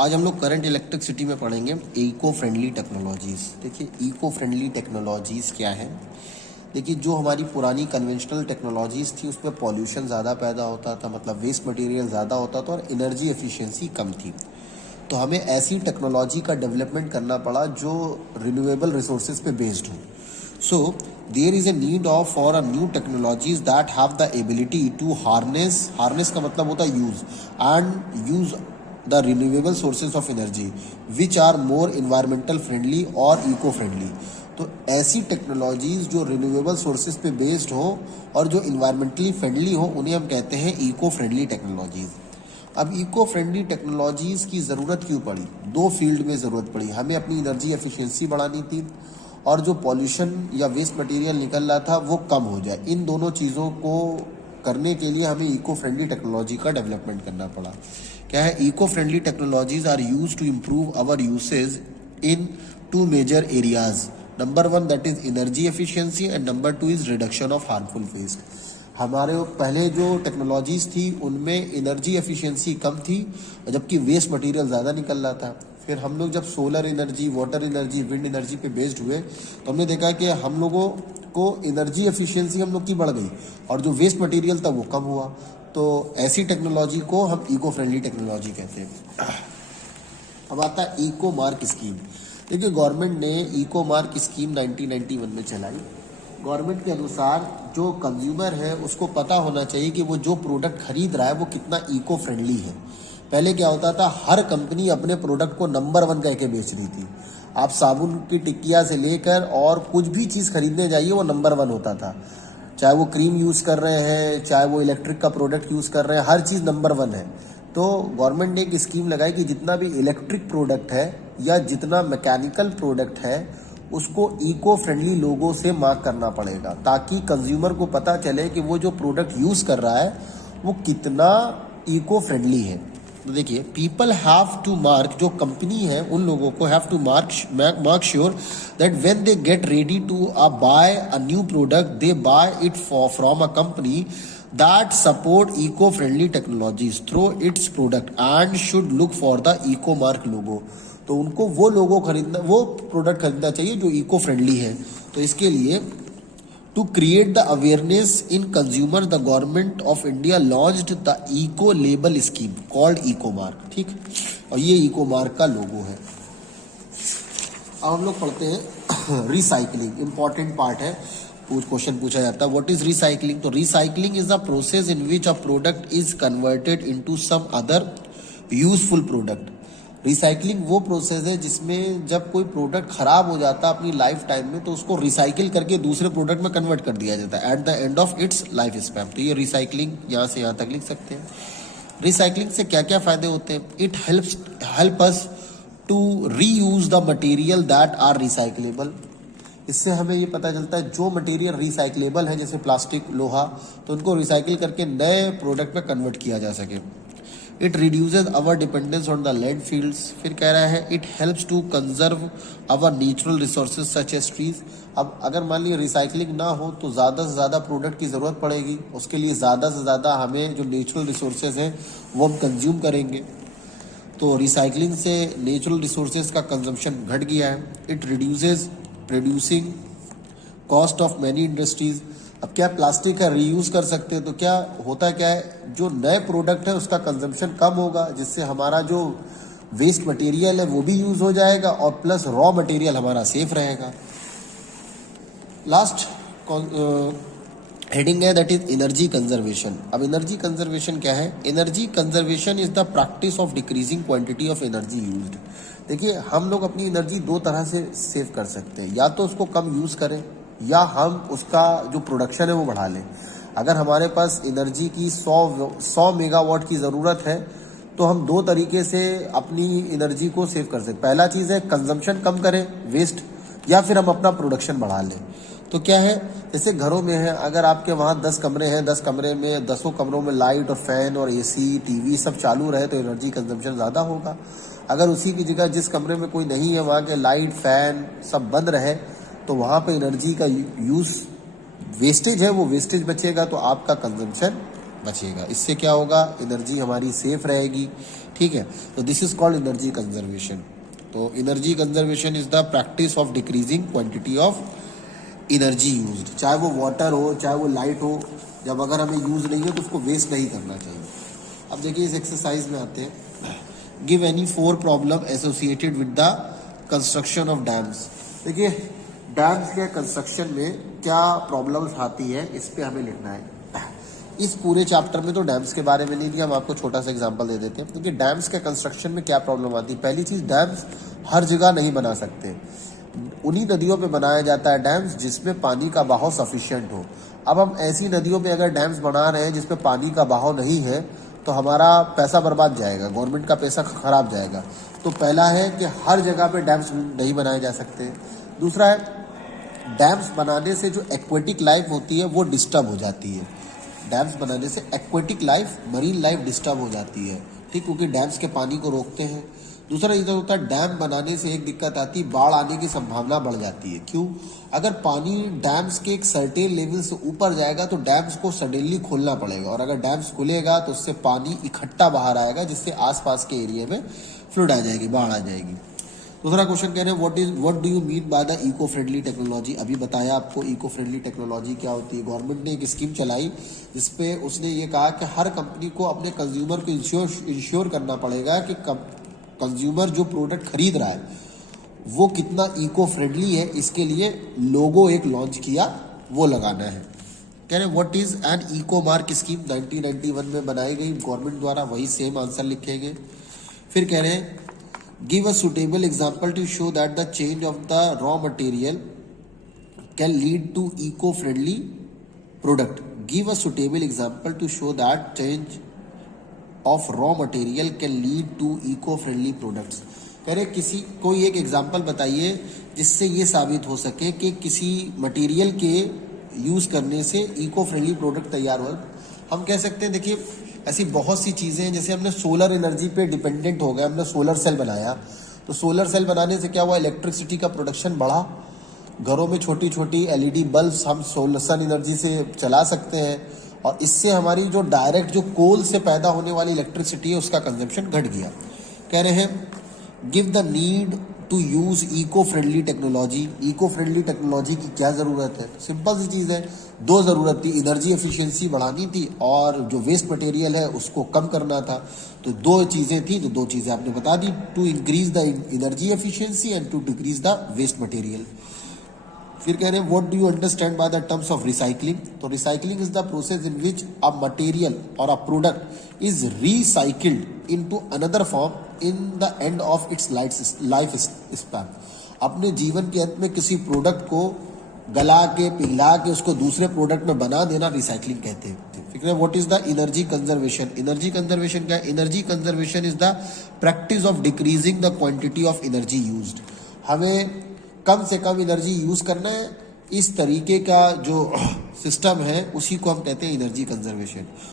आज हम लोग करंट इलेक्ट्रिसिटी में पढ़ेंगे इको फ्रेंडली टेक्नोलॉजीज़। देखिए इको फ्रेंडली टेक्नोलॉजीज़ क्या है। देखिए जो हमारी पुरानी कन्वेंशनल टेक्नोलॉजीज़ थी उसमें पॉल्यूशन ज़्यादा पैदा होता था, मतलब वेस्ट मटेरियल ज़्यादा होता था और एनर्जी एफिशिएंसी कम थी। तो हमें ऐसी टेक्नोलॉजी का डेवलपमेंट करना पड़ा जो रिन्यूएबल रिसोर्सेज पे बेस्ड हो। So there is a need of for a new technologies that have the ability to harness का मतलब होता है use the renewable sources of energy which are more environmental friendly और eco friendly। तो ऐसी technologies जो renewable sources पे based हो और जो इन्वायरमेंटली फ्रेंडली हो उन्हें हम कहते हैं इको फ्रेंडली टेक्नोलॉजीज। अब इको फ्रेंडली टेक्नोलॉजीज की ज़रूरत क्यों पड़ी? दो फील्ड में ज़रूरत पड़ी। हमें अपनी एनर्जी एफिशिएंसी बढ़ानी थी और जो पॉल्यूशन या वेस्ट मटेरियल निकल रहा था वो कम हो जाए। इन दोनों चीज़ों को करने के लिए हमें इको फ्रेंडली टेक्नोलॉजी का डेवलपमेंट करना पड़ा। क्या है? Eco friendly technologies are use to improve our usage in two major areas. Number one that is energy efficiency and number two is reduction of harmful waste. हमारे पहले जो technologies थी उनमें एनर्जी एफिशिएंसी कम थी जबकि वेस्ट मटेरियल ज़्यादा निकल रहा था। फिर हम लोग जब solar energy, water energy, wind energy पे बेस्ड हुए तो हमने देखा कि हम लोगों को एनर्जी एफिशिएंसी हम लोग की बढ़ गई और जो वेस्ट मटेरियल था वो कम हुआ। तो ऐसी टेक्नोलॉजी को हम इको फ्रेंडली टेक्नोलॉजी कहते हैं। अब आता है इको मार्क स्कीम। देखिए गवर्नमेंट ने इको मार्क स्कीम 1991 में चलाई। गवर्नमेंट के अनुसार जो कंज्यूमर है उसको पता होना चाहिए कि वो जो प्रोडक्ट खरीद रहा है वो कितना इको फ्रेंडली है। पहले क्या होता था, हर कंपनी अपने प्रोडक्ट को नंबर वन कह के बेच रही थी। आप साबुन की टिक्किया से लेकर और कुछ भी चीज़ खरीदने जाइए वो नंबर वन होता था। चाहे वो क्रीम यूज़ कर रहे हैं, चाहे वो इलेक्ट्रिक का प्रोडक्ट यूज़ कर रहे हैं, हर चीज़ नंबर वन है। तो गवर्नमेंट ने एक स्कीम लगाई कि जितना भी इलेक्ट्रिक प्रोडक्ट है या जितना मैकेनिकल प्रोडक्ट है उसको इको फ्रेंडली लोगों से मार्क करना पड़ेगा ताकि कंज्यूमर को पता चले कि वो जो प्रोडक्ट यूज़ कर रहा है वो कितना इको फ्रेंडली है। तो देखिए पीपल हैव टू मार्क, जो कंपनी है उन लोगों को have to mark sure that when they get ready to buy a new product they buy it from a company that support eco-friendly technologies through its product and should look for the eco mark logo। तो उनको वो लोगो खरीदना, वो product खरीदना चाहिए जो eco friendly है। तो इसके लिए to create the awareness in consumer the government of India launched the eco label scheme called eco mark. ठीक, और ये इको मार्क का लोगो है। अब हम लोग पढ़ते हैं रिसाइकलिंग। इंपॉर्टेंट पार्ट है, क्वेश्चन पूछा जाता है व्हाट इज रिसाइकलिंग। तो recycling is the process in which a product is converted into some other useful product. Recycling वो प्रोसेस है जिसमें जब कोई प्रोडक्ट खराब हो जाता है अपनी लाइफ टाइम में तो उसको रिसाइकिल करके दूसरे प्रोडक्ट में कन्वर्ट कर दिया जाता है at the end of its life span. तो ये रिसाइकलिंग यहाँ से यहाँ तक लिख सकते हैं। रिसाइकलिंग से क्या क्या फायदे होते हैं? It help us to reuse the material that are recyclable. इससे हमें ये पता चलता है जो मटेरियल रिसाइकलेबल है जैसे प्लास्टिक, लोहा, तो उनको रिसाइकिल करके नए प्रोडक्ट में कन्वर्ट किया जा सके। It reduces our dependence on the landfills. फिर कह रहा है it helps to conserve our natural resources such as trees. अब अगर मान लीजिए रिसाइकलिंग ना हो तो ज़्यादा से ज़्यादा प्रोडक्ट की ज़रूरत पड़ेगी, उसके लिए ज़्यादा से ज़्यादा हमें जो नेचुरल रिसोर्सेज हैं वो हम कंज्यूम करेंगे। तो रिसाइकलिंग से नेचुरल रिसोर्सेज का कंजम्पशन घट गया है। It reduces producing cost of many industries. अब क्या प्लास्टिक है रीयूज कर सकते हैं तो क्या होता क्या है, जो नए प्रोडक्ट है उसका कंजम्पशन कम होगा जिससे हमारा जो वेस्ट मटेरियल है वो भी यूज हो जाएगा और प्लस रॉ मटेरियल हमारा सेफ रहेगा। लास्ट हेडिंग है दैट इज एनर्जी कंजर्वेशन। अब एनर्जी कंजर्वेशन क्या है? Energy conservation is the practice of decreasing quantity of energy used. देखिए हम लोग अपनी एनर्जी दो तरह से सेव कर सकते हैं, या तो उसको कम यूज़ करें या हम उसका जो प्रोडक्शन है वो बढ़ा लें। अगर हमारे पास एनर्जी की 100 मेगावाट की ज़रूरत है तो हम दो तरीके से अपनी एनर्जी को सेव कर सकते हैं। पहला चीज़ है कंजम्पशन कम करें वेस्ट, या फिर हम अपना प्रोडक्शन बढ़ा लें। तो क्या है, जैसे घरों में है, अगर आपके वहाँ 10 कमरे हैं, 10 कमरे में 10 कमरों में लाइट और फैन और एसी, टीवी सब चालू रहे तो एनर्जी कंजम्पशन ज़्यादा होगा। अगर उसी की जगह जिस कमरे में कोई नहीं है वहाँ के लाइट फैन सब बंद रहे तो वहाँ पे एनर्जी का यूज़ वेस्टेज है वो वेस्टेज बचेगा तो आपका कंजम्पशन बचेगा। इससे क्या होगा, एनर्जी हमारी सेफ रहेगी। ठीक है, तो this is called energy conservation. तो energy conservation is the practice of decreasing quantity of energy used, चाहे वो वाटर हो चाहे वो लाइट हो, जब अगर हमें यूज नहीं है तो उसको वेस्ट नहीं करना चाहिए। अब देखिए इस एक्सरसाइज में आते हैं, give any 4 problem associated with the construction of dams. देखिए डैम्स के कंस्ट्रक्शन में क्या प्रॉब्लम्स आती है, इस पे हमें लिखना है। इस पूरे चैप्टर में तो डैम्स के बारे में नहीं दिया, हम आपको छोटा सा एग्जांपल दे देते हैं। क्योंकि डैम्स के कंस्ट्रक्शन में क्या प्रॉब्लम आती है, पहली चीज डैम्स हर जगह नहीं बना सकते, उन्हीं नदियों पे बनाया जाता है डैम्स जिसमें पानी का बहाव सफिशिएंट हो। अब हम ऐसी नदियों पे अगर डैम्स बना रहे हैं जिसपे पानी का बहाव नहीं है तो हमारा पैसा बर्बाद जाएगा, गवर्नमेंट का पैसा खराब जाएगा। तो पहला है कि हर जगह पे डैम्स नहीं बनाए जा सकते। दूसरा है, डैम्स बनाने से जो एक्वेटिक लाइफ होती है वो डिस्टर्ब हो जाती है। डैम्स बनाने से aquatic life, marine life disturb हो जाती है। ठीक, क्योंकि डैम्स के पानी को रोकते हैं। दूसरा इधर होता है, डैम बनाने से एक दिक्कत आती है, बाढ़ आने की संभावना बढ़ जाती है। क्यों, अगर पानी डैम्स के एक सर्टेन लेवल से ऊपर जाएगा तो डैम्स को सडनली खोलना पड़ेगा, और अगर डैम्स खुलेगा तो उससे पानी इकट्ठा बाहर आएगा जिससे आसपास के एरिया में फ्लड आ जाएगी, बाढ़ आ जाएगी। दूसरा क्वेश्चन कह रहे हैं what do you mean by the eco friendly technology. अभी बताया आपको इको फ्रेंडली टेक्नोलॉजी क्या होती है। गवर्नमेंट ने एक स्कीम चलाई जिसपे उसने ये कहा कि हर कंपनी को अपने कंज्यूमर को इंश्योर करना पड़ेगा कि कंज्यूमर जो प्रोडक्ट खरीद रहा है वो कितना इको फ्रेंडली है, इसके लिए लोगो एक लॉन्च किया, वो लगाना है। कह रहे हैं what is an eco mark scheme, 1991 में बनाई गई गवर्नमेंट द्वारा, वही सेम आंसर लिखेंगे। फिर कह रहे हैं give a suitable example to show that the change of the raw material can lead to eco friendly product. Give a suitable example to show that change of raw material can lead to eco friendly products. कह रहे किसी कोई एक example बताइए जिससे ये साबित हो सके कि किसी मटेरियल के यूज करने से इको फ्रेंडली प्रोडक्ट तैयार हो। हम कह सकते हैं, देखिए ऐसी बहुत सी चीजें हैं, जैसे हमने सोलर एनर्जी पे डिपेंडेंट हो गए, हमने सोलर सेल बनाया, तो सोलर सेल बनाने से क्या हुआ, इलेक्ट्रिसिटी का प्रोडक्शन बढ़ा। घरों में छोटी छोटी एलईडी बल्ब हम सन एनर्जी से चला सकते हैं, और इससे हमारी जो डायरेक्ट जो कोल से पैदा होने वाली इलेक्ट्रिसिटी है उसका कंजम्पशन घट गया। कह रहे हैं give the need to use eco friendly technology. Eco friendly technology की क्या ज़रूरत है, सिंपल सी चीज़ है, 2 ज़रूरत थी, एनर्जी एफिशिएंसी बढ़ानी थी और जो वेस्ट मटेरियल है उसको कम करना था। तो 2 चीज़ें थी, तो 2 चीज़ें आपने बता दी, to increase the energy efficiency and to decrease the waste material. फिर कह रहे हैं what do you understand by the terms of recycling. तो recycling is the process in which a material or a product is recycled into another form in the end of its life span. अपने जीवन के अंत में किसी product को गला के पिघला के उसको दूसरे प्रोडक्ट में बना देना रिसाइकलिंग कहते हैं। फिर what is the energy conservation. Energy conservation क्या है, energy conservation is the practice of decreasing the quantity of energy used. हमें कम से कम एनर्जी यूज करना है, इस तरीके का जो सिस्टम है उसी को हम कहते हैं एनर्जी कंजर्वेशन।